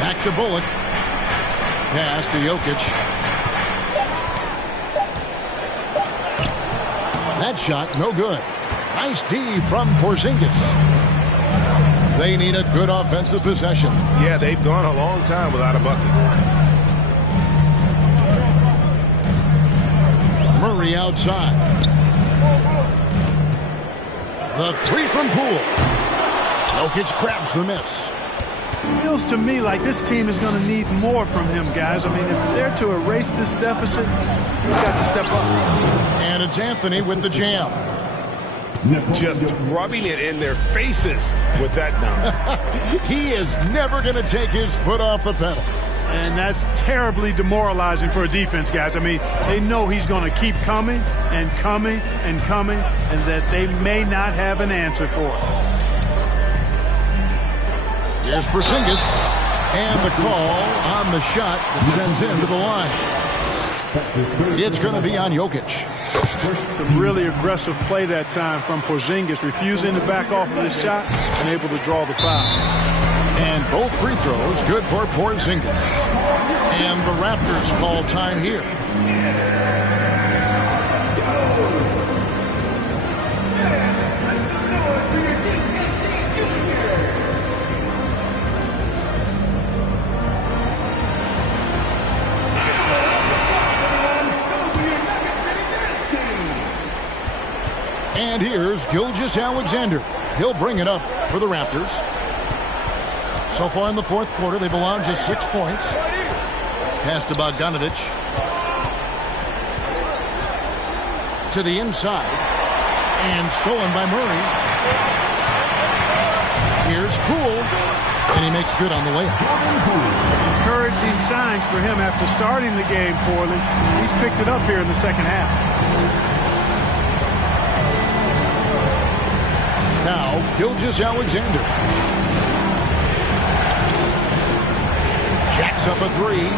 Back to Bullock. Pass to Jokic. That shot, no good. Nice D from Porzingis. They need a good offensive possession. Yeah, they've gone a long time without a bucket. Murray outside. The 3 from Poole. Jokic grabs the miss. Feels to me like this team is going to need more from him, guys. I mean, if they're to erase this deficit, he's got to step up. And it's Anthony with the jam. Just rubbing it in their faces with that dunk. He is never going to take his foot off the pedal. And that's terribly demoralizing for a defense, guys. I mean, they know he's going to keep coming and coming and coming, and that they may not have an answer for it. Here's Porzingis, and the call on the shot that sends him to the line. It's going to be on Jokic. Some really aggressive play that time from Porzingis, refusing to back off of his shot and able to draw the foul. And both free throws good for Porzingis. And the Raptors call time here. And here's Gilgeous-Alexander. He'll bring it up for the Raptors. So far in the fourth quarter, they've allowed just 6 points. Pass to Bogdanovich. To the inside. And stolen by Murray. Here's Poole. And he makes good on the layup. Encouraging signs for him after starting the game poorly. He's picked it up here in the second half. Now, Gilgeous-Alexander. Jacks up a three.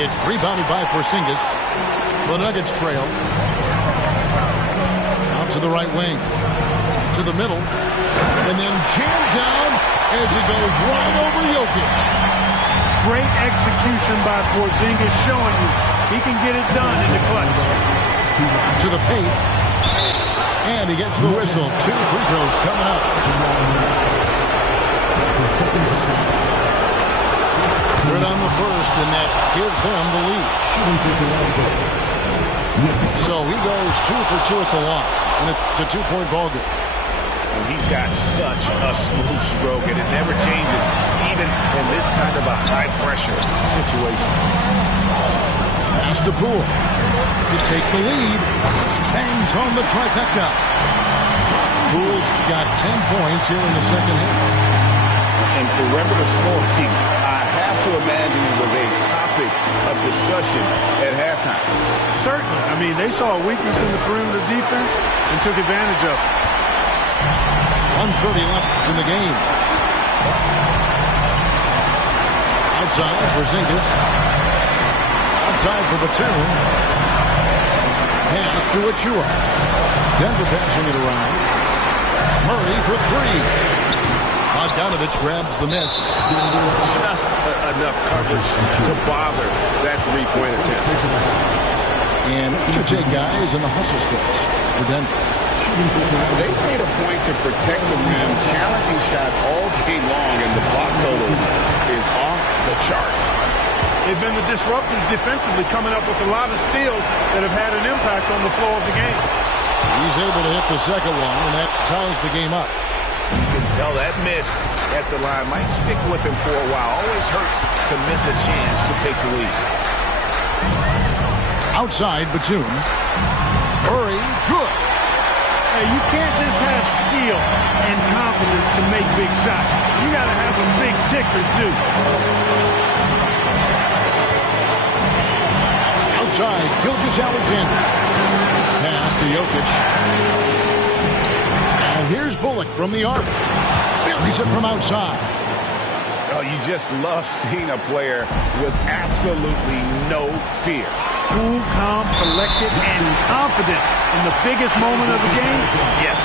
It's rebounded by Porzingis. The Nuggets trail. Out to the right wing. To the middle. And then jammed down as he goes right over Jokic. Great execution by Porzingis, showing you he can get it done in the clutch. To the paint. And he gets the whistle. 2 free throws coming up. Good on the first, and that gives them the lead. So he goes 2 for 2 at the line, and it's a 2-point ball game. And he's got such a smooth stroke, and it never changes, even in this kind of a high-pressure situation. Pass to Poole to take the lead. Bangs home the trifecta. Poole's got 10 points here in the second half. And perimeter scoring, I have to imagine it was a topic of discussion at halftime. Certainly. I mean, they saw a weakness in the perimeter defense and took advantage of it. 1:30 left in the game. Outside, Porzingis. Outside for Batum. Pass to Achua. Denver passing it around. Murray for 3. Bogdanovich grabs the miss. Just enough coverage to bother that three-point attempt. And it should take guys in the hustle steps for Denver. They made a point to protect the rim, challenging shots all game long, and the block total is off the charts. They've been the disruptors defensively, coming up with a lot of steals that have had an impact on the flow of the game. He's able to hit the second one, and that ties the game up. You can tell that miss at the line might stick with him for a while. Always hurts to miss a chance to take the lead. Outside, Batum. Murray, good. Hey, you can't just have skill and confidence to make big shots. You got to have a big ticker, too. Outside, Gilgeous-Alexander. Pass to Jokic. And here's Bullock from the arc. Buries it from outside. Oh, you just love seeing a player with absolutely no fear. Cool, calm, collected, and confident in the biggest moment of the game. Yes.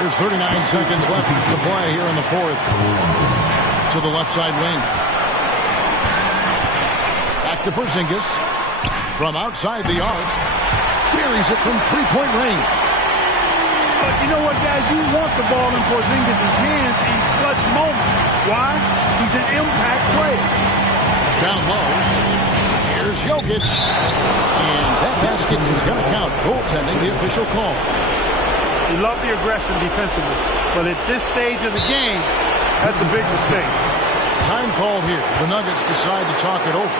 There's 39 seconds left to play here in the fourth. To the left side wing. Back to Porzingis. From outside the arc. Buries it from three-point range. But you know what, guys? You want the ball in Porzingis' hands in clutch moment. Why? He's an impact player. Down low. Here's Jokic. And that basket is going to count. Goaltending, the official call. You love the aggression defensively. But at this stage of the game, that's a big mistake. Time called here. The Nuggets decide to talk it over.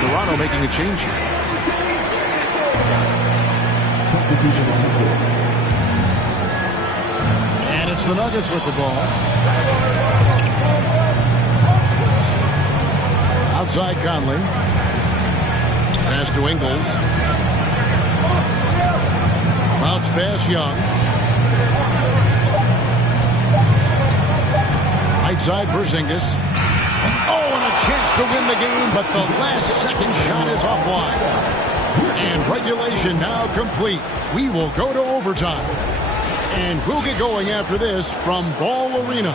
Toronto making a change here. Substitution on the court. And it's the Nuggets with the ball. Outside Conley. Pass to Ingles. Bounce pass Young. Right side Porzingis. Oh, and a chance to win the game, but the last second shot is offline. And regulation now complete. We will go to overtime. And we'll get going after this from Ball Arena.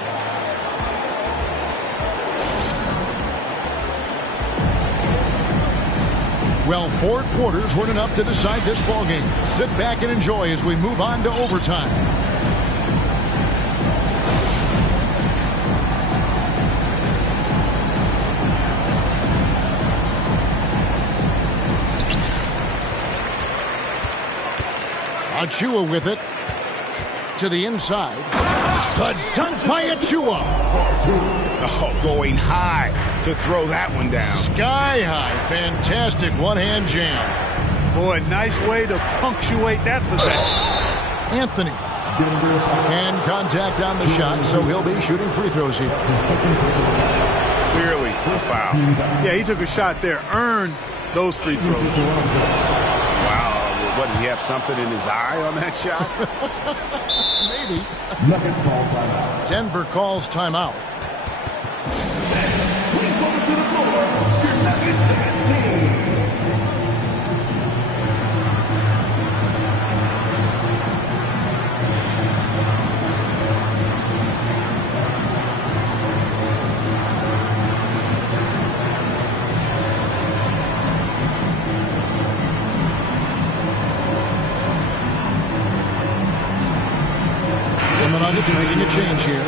Well, 4 quarters weren't enough to decide this ball game. Sit back and enjoy as we move on to overtime. Achua with it to the inside. The dunk by Achua. Oh, going high to throw that one down. Sky high. Fantastic one-hand jam. Boy, nice way to punctuate that possession. Anthony. And contact on the shot, so he'll be shooting free throws here. Clearly a foul. Yeah, he took a shot there. Earned those free throws. Wow. What, did he have something in his eye on that shot? Maybe. Denver calls timeout. Nuggets making a change here.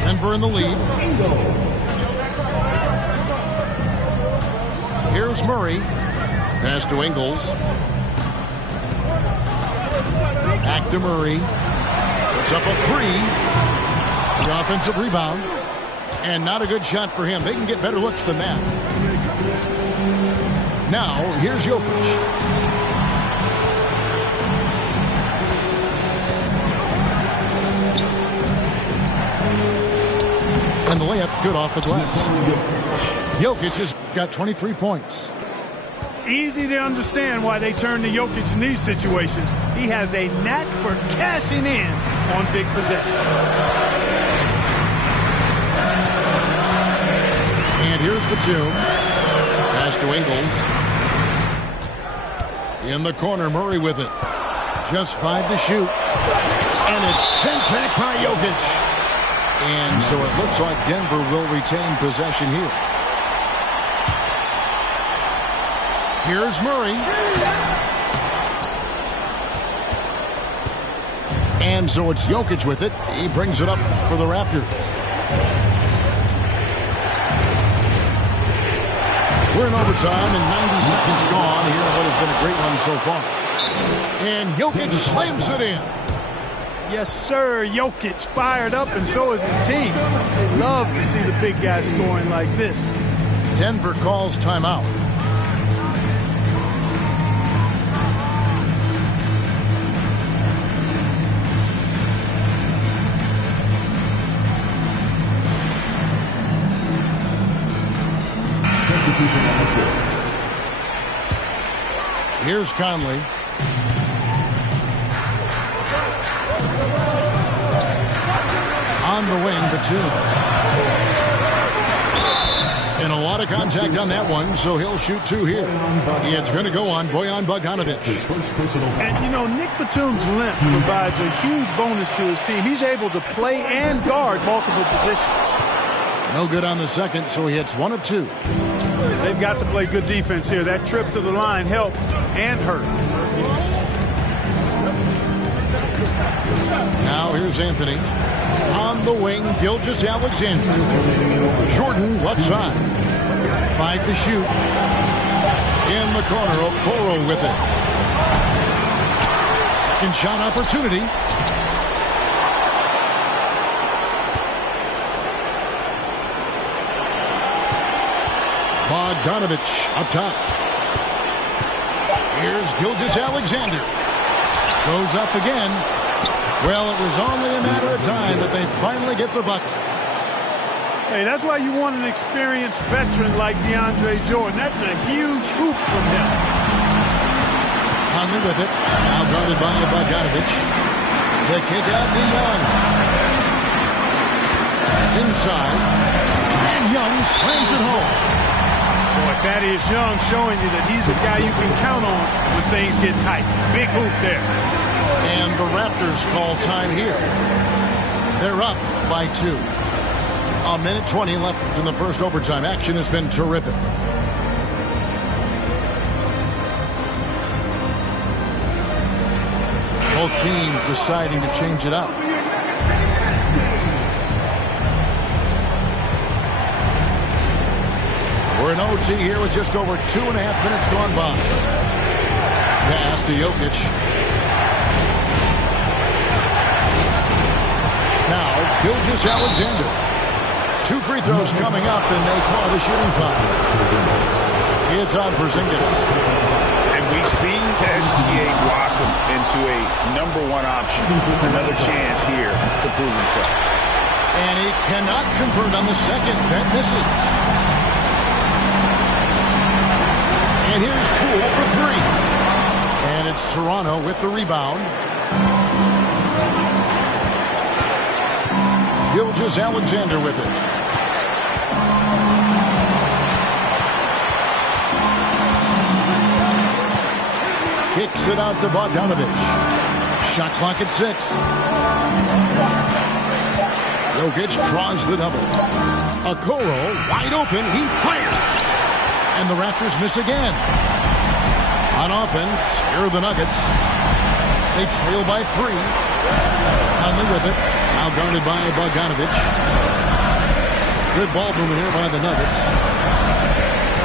Denver in the lead. Here's Murray. Pass to Ingles. Back to Murray. Puts up a 3. The offensive rebound. And not a good shot for him. They can get better looks than that. Now, here's Jokic. And the layup's good off the glass. Jokic has got 23 points. Easy to understand why they turn to Jokic in these situations. He has a knack for cashing in on big possessions. And here's Batum. Pass to Ingles. In the corner, Murray with it. Just 5 to shoot. And it's sent back by Jokic. And so it looks like Denver will retain possession here. Here's Murray. And so it's Jokic with it. He brings it up for the Raptors. We're in overtime and 90 seconds gone here in what has been a great run so far. And Jokic slams it in. Yes, sir. Jokic fired up, and so is his team. They love to see the big guy scoring like this. Denver calls timeout. Here's Conley. On the wing, Batum. And a lot of contact on that one, so he'll shoot 2 here. It's going to go on Bojan Bogdanovic. And, you know, Nick Batum's length provides a huge bonus to his team. He's able to play and guard multiple positions. No good on the second, so he hits 1 of 2. They've got to play good defense here. That trip to the line helped and hurt. Now here's Anthony. On the wing, Gilgeous-Alexander. Jordan, left side. 5 to shoot. In the corner, Okoro with it. Second shot opportunity. Bogdanovic up top. Here's Gilgeous-Alexander. Goes up again. Well, it was only a matter of time, but they finally get the bucket. Hey, that's why you want an experienced veteran like DeAndre Jordan. That's a huge hoop from him. Conley with it. Now guarded by Bogdanovic. The kick out to Young. Inside. And Young slams it home. Boy, Thaddeus Young showing you that he's a guy you can count on when things get tight. Big hoop there. And the Raptors call time here. They're up by 2. A minute 20 left in the first overtime. Action has been terrific. Both teams deciding to change it up. We're in OT here with just over 2.5 minutes gone by. Pass to Jokic. Now, Gilgeous-Alexander. 2 free throws coming up, and they call the shooting foul. It's on Porzingis. And we've seen SGA blossom into a #1 option. Another chance here to prove himself. And he cannot convert on the second. That misses. And here's Poole for 3. And it's Toronto with the rebound. Gilgeous-Alexander with it. Kicks it out to Bogdanovich. Shot clock at 6. Jokic draws the double. Okoro wide open. He fired. And the Raptors miss again. On offense, here are the Nuggets. They trail by 3. Conley with it. Now guarded by Bogdanovich. Good ball movement here by the Nuggets.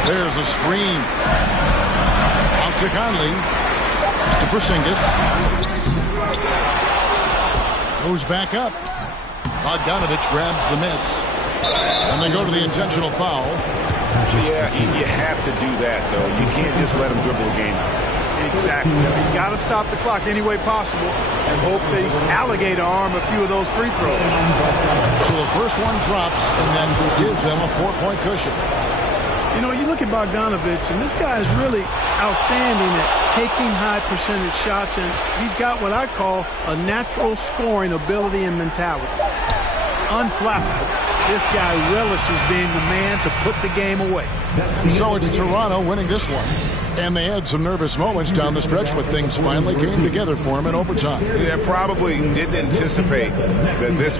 There's a screen. Out to Conley. To Porzingis. Goes back up. Bogdanovich grabs the miss. And they go to the intentional foul. Yeah, you have to do that, though. You can't just let him dribble the game out. Exactly. You got to stop the clock any way possible and hope they alligator arm a few of those free throws. So the first one drops and then gives them a 4-point cushion. You know, you look at Bogdanovich, and this guy is really outstanding at taking high percentage shots, and he's got what I call a natural scoring ability and mentality. Unflappable. This guy relishes being the man to put the game away. So it's Toronto winning this one. And they had some nervous moments down the stretch, but things finally came together for him in overtime. Yeah, probably didn't anticipate that this